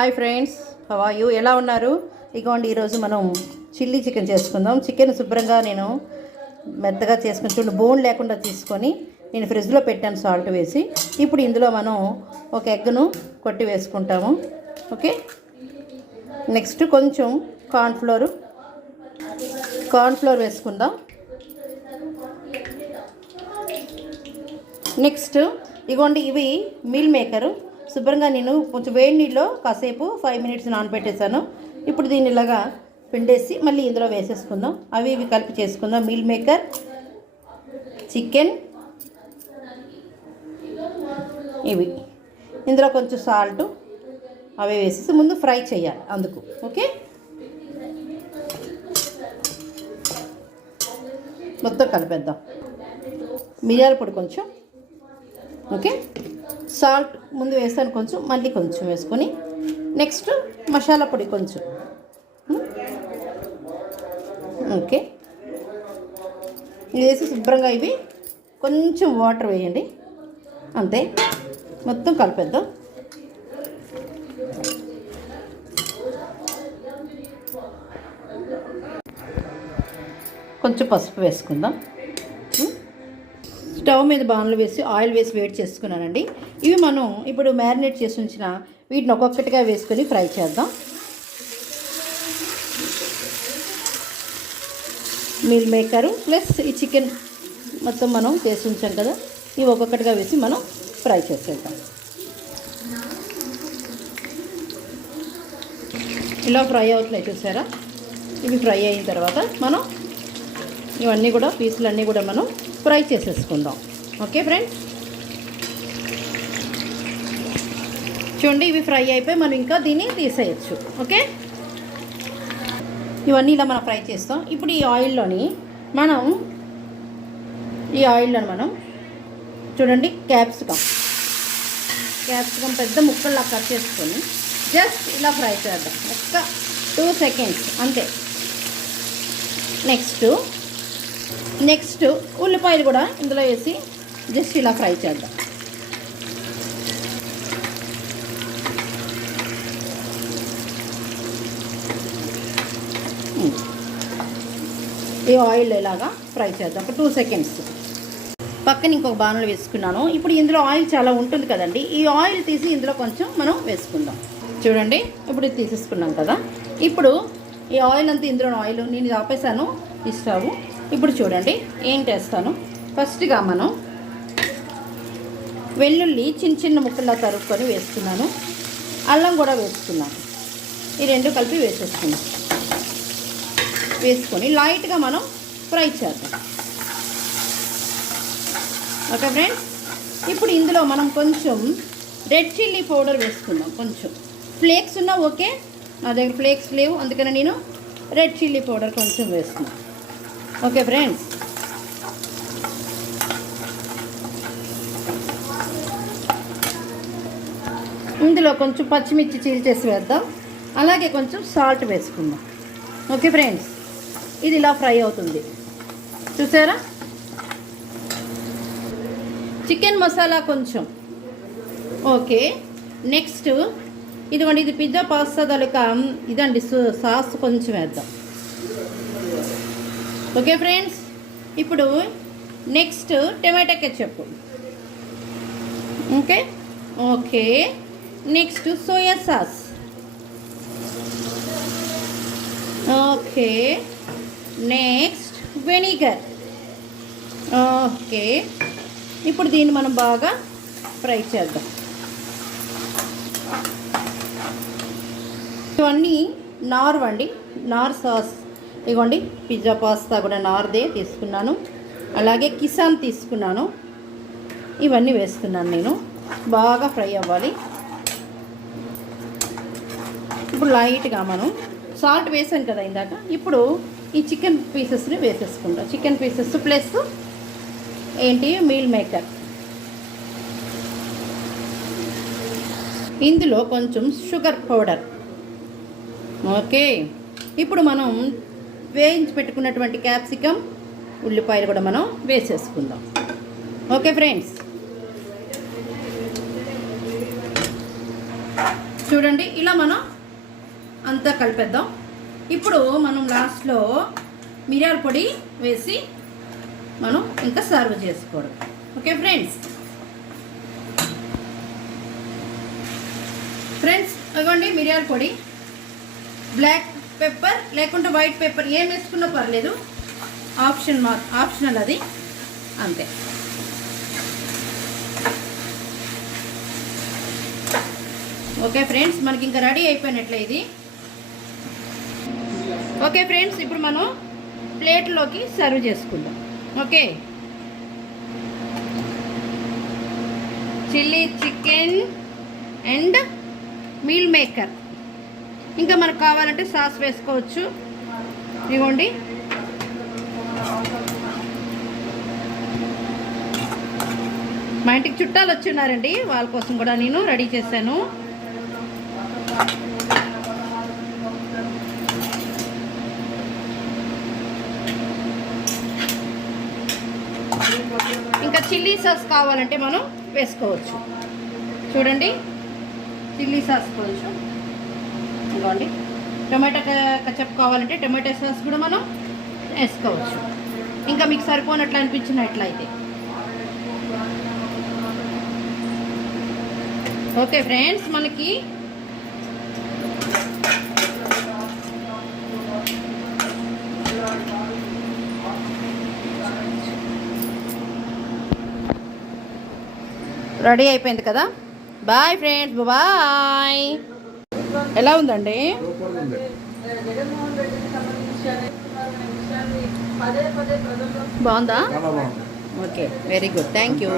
Hi friends you ఎలా ఉన్నారు? ఇగోండి ఈరోజు మనం చిల్లీ చికెన్ చేసుకుందాం. చికెన్ శుభ్రంగా నేను మెత్తగా చేసుకుని చూడండి బోన్ లేకుండా తీసుకొని నేను ఫ్రిడ్జ్లో పెట్టాను సాల్ట్ వేసి. ఇప్పుడు ఇందులో మనం ఒక ఎగ్ను కొట్టి వేసుకుంటాము. ఓకే నెక్స్ట్ కొంచెం కార్న్ఫ్లోరు కార్న్ఫ్లోర్ వేసుకుందాం. నెక్స్ట్ ఇగోండి ఇవి మీల్ మేకరు శుభ్రంగా నేను కొంచెం వేడి నీళ్ళలో కాసేపు ఫైవ్ మినిట్స్ నానబెట్టేశాను. ఇప్పుడు దీన్ని ఇలాగా పిండేసి మళ్ళీ ఇందులో వేసేసుకుందాం. అవి ఇవి కలిపి చేసుకుందాం. మీల్ మేకర్ చికెన్ ఇవి. ఇందులో కొంచెం సాల్ట్ అవి వేసేసి ముందు ఫ్రై చేయాలి అందుకు. ఓకే మొత్తం కలిపేద్దాం. మిరియాల పొడి కొంచెం. ఓకే సాల్ట్ ముందు వేస్తాను కొంచెం మళ్ళీ కొంచెం వేసుకొని. నెక్స్ట్ మసాలా పొడి కొంచెం. Hmm. ఓకే ఇది వేసి శుభ్రంగా ఇవి కొంచెం వాటర్ వేయండి. అంతే. మొత్తం కలిపేద్దాం. కొంచెం పసుపు వేసుకుందాం. స్టవ్ మీద బాణలు వేసి ఆయిల్ వేసి వేడి చేసుకున్నానండి. ఇవి మనం ఇప్పుడు మ్యారినేట్ చేసి ఉంచిన వీటిని ఒక్కొక్కటిగా వేసుకొని ఫ్రై చేద్దాం. మీల్ మేకరు ప్లస్ ఈ చికెన్ మొత్తం మనం చేసి ఉంచాం కదా ఇవి ఒక్కొక్కటిగా వేసి మనం ఫ్రై చేసేద్దాం. ఇలా ఫ్రై అవుతున్నాయి చూసారా? ఇవి ఫ్రై అయిన తర్వాత మనం ఇవన్నీ కూడా పీసులన్నీ కూడా మనం ఫ్రై చేసేసుకుందాం. ఓకే ఫ్రెండ్స్ చూడండి ఇవి ఫ్రై అయిపోయి మనం ఇంకా దీన్ని తీసేయచ్చు. ఓకే? ఇవన్నీ ఇలా మనం ఫ్రై చేస్తాం. ఇప్పుడు ఈ ఆయిల్లోని మనం ఈ ఆయిల్లోని మనం చూడండి క్యాప్సికమ్ క్యాప్సికమ్ పెద్ద ముక్కల్లా కట్ చేసుకొని జస్ట్ ఇలా ఫ్రై చేద్దాం. ఒక్క టూ సెకండ్స్ అంతే. నెక్స్ట్ నెక్స్ట్ ఉల్లిపాయలు కూడా ఇందులో వేసి జస్ట్ ఇలా ఫ్రై చేద్దాం. ఈ ఆయిల్ ఇలాగా ఫ్రై చేద్దాం. ఒక టూ సెకండ్స్ పక్కన ఇంకొక బాణలు వేసుకున్నాను. ఇప్పుడు ఇందులో ఆయిల్ చాలా ఉంటుంది కదండి. ఈ ఆయిల్ తీసి ఇందులో కొంచెం మనం వేసుకుందాం. చూడండి ఇప్పుడు ఇది తీసేసుకున్నాం కదా. ఇప్పుడు ఈ ఆయిల్ అంతా ఇందులో ఆయిల్ నేను ఆపేసాను ఈ స్టవ్. ఇప్పుడు చూడండి ఏం చేస్తాను? ఫస్ట్గా మనం వెల్లుల్లి చిన్న చిన్న ముక్కల్లా తరుక్కొని వేసుకున్నాను అల్లం కూడా వేసుకున్నాను ఈ రెండు కలిపి వేసేసుకున్నాం వేసుకొని లైట్గా మనం ఫ్రై చేద్దాం. Okay friends? ఇప్పుడు ఇందులో మనం కొంచెం రెడ్ చిల్లీ పౌడర్ వేసుకుందాం కొంచెం. ఫ్లేక్స్ ఉన్నా ఓకే. నా దగ్గర ఫ్లేక్స్ లేవు అందుకని నేను రెడ్ చిల్లీ పౌడర్ కొంచెం వేసుకున్నాను ఓకే ఫ్రెండ్స్ ఇందులో కొంచెం పచ్చిమిర్చి చీల్చేసి వేద్దాం. అలాగే కొంచెం సాల్ట్ వేసుకుందాం. Okay friends? ఇది ఇలా ఫ్రై అవుతుంది. చూసారా? చికెన్ మసాలా కొంచెం. ఓకే నెక్స్ట్ ఇదిగోండి ఇది పిజ్జా పాస్తా తలక ఇదండి సాస్ కొంచెం వేద్దాం. Okay friends? ఇప్పుడు next tomato ketchup okay? Okay. Next soya sauce. Okay. Next vinegar. Okay. ఇప్పుడు దీన్ని మనం బాగా ఫ్రై చేద్దాం. ఇవన్నీ నార్ వండి నార్ సాస్. ఇగోండి పిజ్జా పాస్తా కూడా నార్దే తీసుకున్నాను. అలాగే కిసాన్ తీసుకున్నాను. ఇవన్నీ వేస్తున్నాను నేను. బాగా ఫ్రై అవ్వాలి. ఇప్పుడు లైట్గా మనం సాల్ట్ వేసాను కదా ఇందాక. ఇప్పుడు ఈ చికెన్ పీసెస్ని వేసేసుకుంటాం. చికెన్ పీసెస్ ప్లస్ ఏంటి? Meal maker. ఇందులో కొంచెం షుగర్ పౌడర్. ఓకే. ఇప్పుడు మనం వేయించి పెట్టుకున్నటువంటి క్యాప్సికమ్ ఉల్లిపాయలు కూడా మనం వేసేసుకుందాం. Okay friends? చూడండి ఇలా మనం అంతా కలిపేద్దాం. ఇప్పుడు మనం లాస్ట్లో మిరియాల పొడి వేసి మనం ఇంకా సర్వ్ చేసుకోవడం. Okay friends? ఫ్రెండ్స్ ఇవ్వండి మిరియాల పొడి. బ్లాక్ పెప్పర్ లేకుంటే వైట్ పెప్పర్ ఏం వేసుకున్నా పర్లేదు. ఆప్షన్ మా ఆప్షనల్ అది. అంతే. ఓకే ఫ్రెండ్స్ మనకి ఇంకా రెడీ అయిపోయినట్లే ఇది. ఓకే ఫ్రెండ్స్ ఇప్పుడు మనం ప్లేట్లోకి సర్వ్ చేసుకుందాం. Okay. Chilli chicken and meal maker ఇంకా మనకు కావాలంటే సాస్ వేసుకోవచ్చు. ఇదిగోండి మా ఇంటికి చుట్టాలు వచ్చి ఉన్నారండి. వాళ్ళ కోసం కూడా నేను రెడీ చేశాను. ఇంకా చిల్లీ సాస్ కావాలంటే మనం వేసుకోవచ్చు. చూడండి. చిల్లీ సాస్ కొంచెం. ఇదిగోండి టొమాటో కచప్ కావాలంటే టొమాటో సాస్ కూడా మనం వేసుకోవచ్చు. ఇంకా మీకు సరిపోనట్లు అనిపించినట్లయితే ఓకే ఫ్రెండ్స్ మనకి రెడీ అయిపోయింది కదా? Bye friends bye. ఎలా ఉందండి? బాగుంది? Okay very good thank you